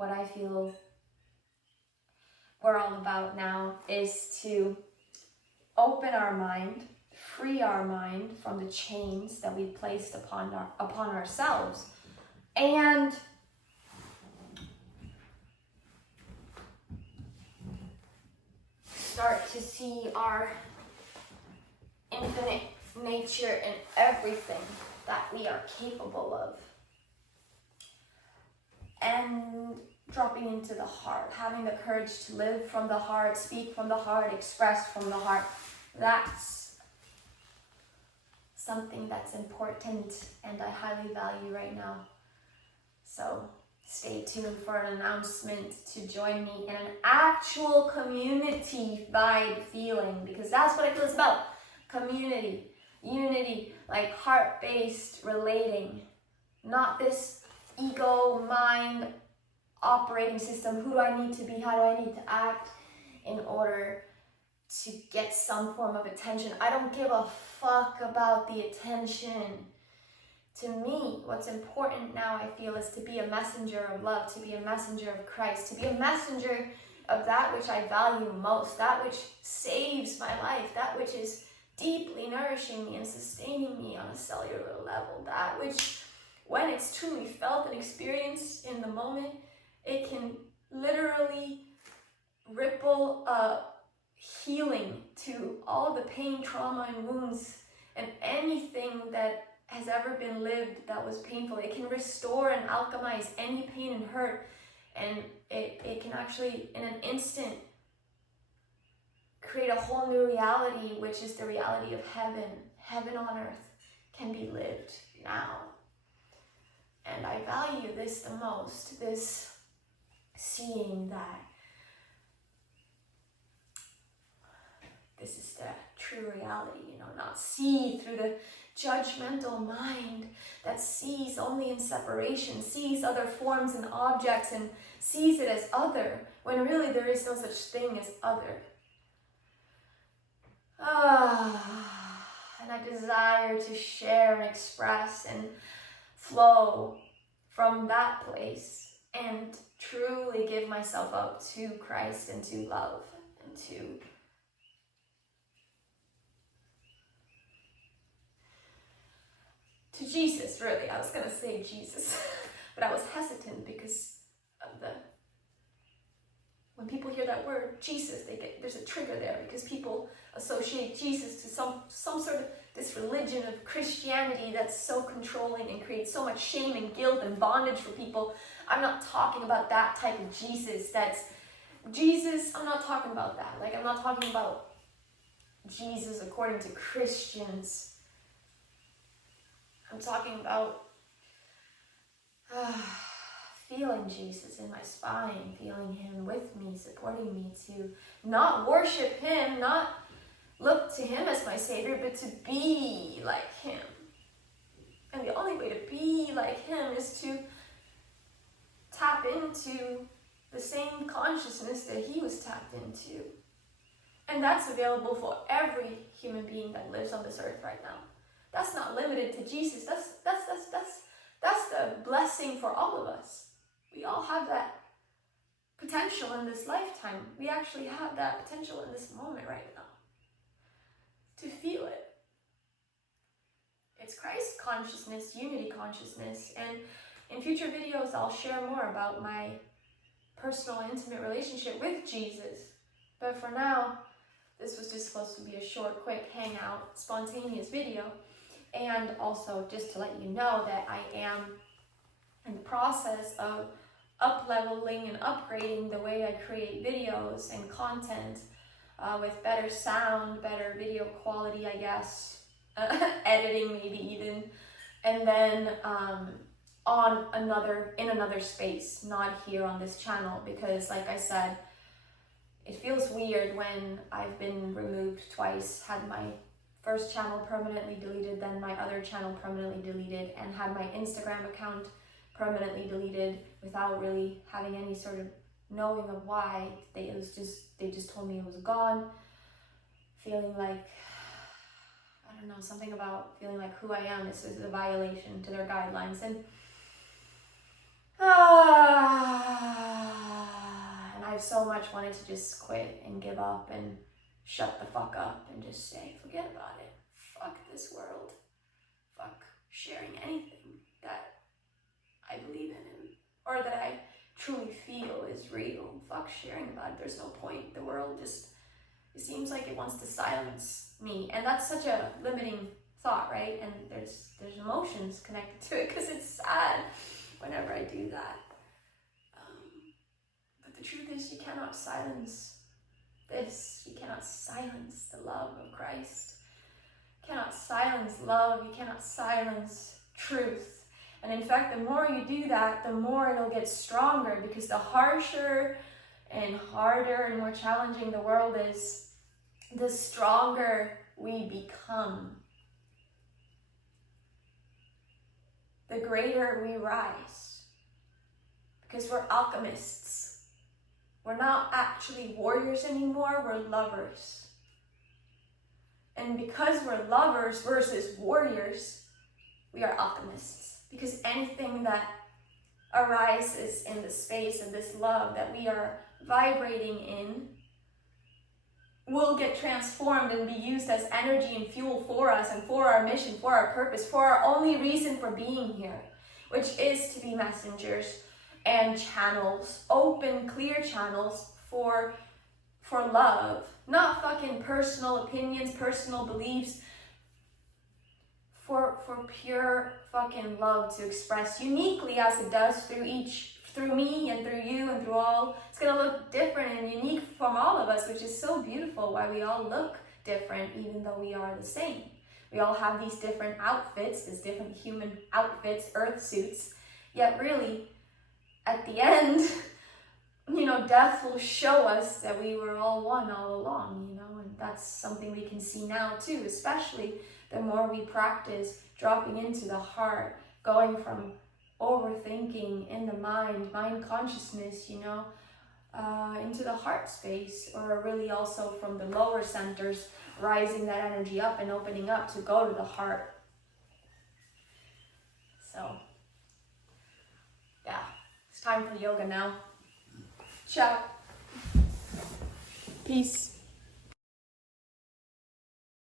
what I feel we're all about now is to open our mind, free our mind from the chains that we've placed upon ourselves, and start to see our infinite nature in everything that we are capable of. And dropping into the heart, having the courage to live from the heart, speak from the heart, express from the heart. That's something that's important and I highly value right now. So stay tuned for an announcement to join me in an actual community vibe feeling, because that's what it feels about. Community, unity, like heart-based relating, not this ego, mind, operating system. Who do I need to be? How do I need to act in order to get some form of attention? I don't give a fuck about the attention. To me, what's important now, I feel, is to be a messenger of love, to be a messenger of Christ, to be a messenger of that which I value most, that which saves my life, that which is deeply nourishing me and sustaining me on a cellular level, that which, when it's truly felt and experienced in the moment, it can literally ripple healing to all the pain, trauma, and wounds, and anything that has ever been lived that was painful. It can restore and alchemize any pain and hurt, and it can actually, in an instant, create a whole new reality, which is the reality of heaven. Heaven on earth can be lived now. And I value this the most, this seeing that this is the true reality, not see through the judgmental mind that sees only in separation, sees other forms and objects and sees it as other, when really there is no such thing as other. And I desire to share and express and flow from that place and truly give myself up to Christ and to love and to Jesus, really. I was going to say Jesus, but I was hesitant because of when people hear that word, Jesus, there's a trigger there because people associate Jesus to some sort of this religion of Christianity that's so controlling and creates so much shame and guilt and bondage for people. I'm not talking about that type of Jesus. I'm not talking about that. Like, I'm not talking about Jesus according to Christians. I'm talking about feeling Jesus in my spine, feeling him with me, supporting me, to not worship him, not look to him as my savior, but to be like him. And the only way to be like him is to tap into the same consciousness that he was tapped into. And that's available for every human being that lives on this earth right now. That's not limited to Jesus. That's the blessing for all of us. We all have that potential in this lifetime. We actually have that potential in this moment right now to feel it. It's Christ consciousness, unity consciousness, and in future videos I'll share more about my personal, intimate relationship with Jesus. But for now, this was just supposed to be a short, quick, hangout, spontaneous video. And also just to let you know that I am in the process of up-leveling and upgrading the way I create videos and content with better sound, better video quality, I guess, editing maybe even, and then in another space, not here on this channel, because like I said, it feels weird when I've been removed twice, had my first channel permanently deleted, then my other channel permanently deleted, and had my Instagram account permanently deleted without really having any sort of knowing of why. They just told me it was gone. Feeling like, I don't know, something about feeling like who I am is a violation to their guidelines. And so much wanted to just quit and give up and shut the fuck up and just say, forget about it. Fuck this world. Fuck sharing anything that I believe in or that I truly feel is real. Fuck sharing about it. There's no point. The world just, it seems like it wants to silence me. And that's such a limiting thought, right? And there's emotions connected to it because it's sad whenever I do that. But the truth is, you cannot silence this. You cannot silence the love of Christ. You cannot silence love. You cannot silence truth. And in fact, the more you do that, the more it'll get stronger, because the harsher and harder and more challenging the world is, the stronger we become. The greater we rise. Because we're alchemists. We're not actually warriors anymore, we're lovers. And because we're lovers versus warriors, we are alchemists. Because anything that arises in the space of this love that we are vibrating in will get transformed and be used as energy and fuel for us and for our mission, for our purpose, for our only reason for being here, which is to be messengers and channels, open, clear channels for love, not fucking personal opinions, personal beliefs, for pure fucking love to express uniquely as it does through me and through you and through all. It's gonna look different and unique from all of us, which is so beautiful, why we all look different even though we are the same. We all have these different outfits, these different human outfits, earth suits, yet really, at the end, death will show us that we were all one all along, and that's something we can see now too, especially the more we practice dropping into the heart, going from overthinking in the mind consciousness, into the heart space, or really also from the lower centers, rising that energy up and opening up to go to the heart. So, yeah, it's time for yoga now. Ciao. Peace.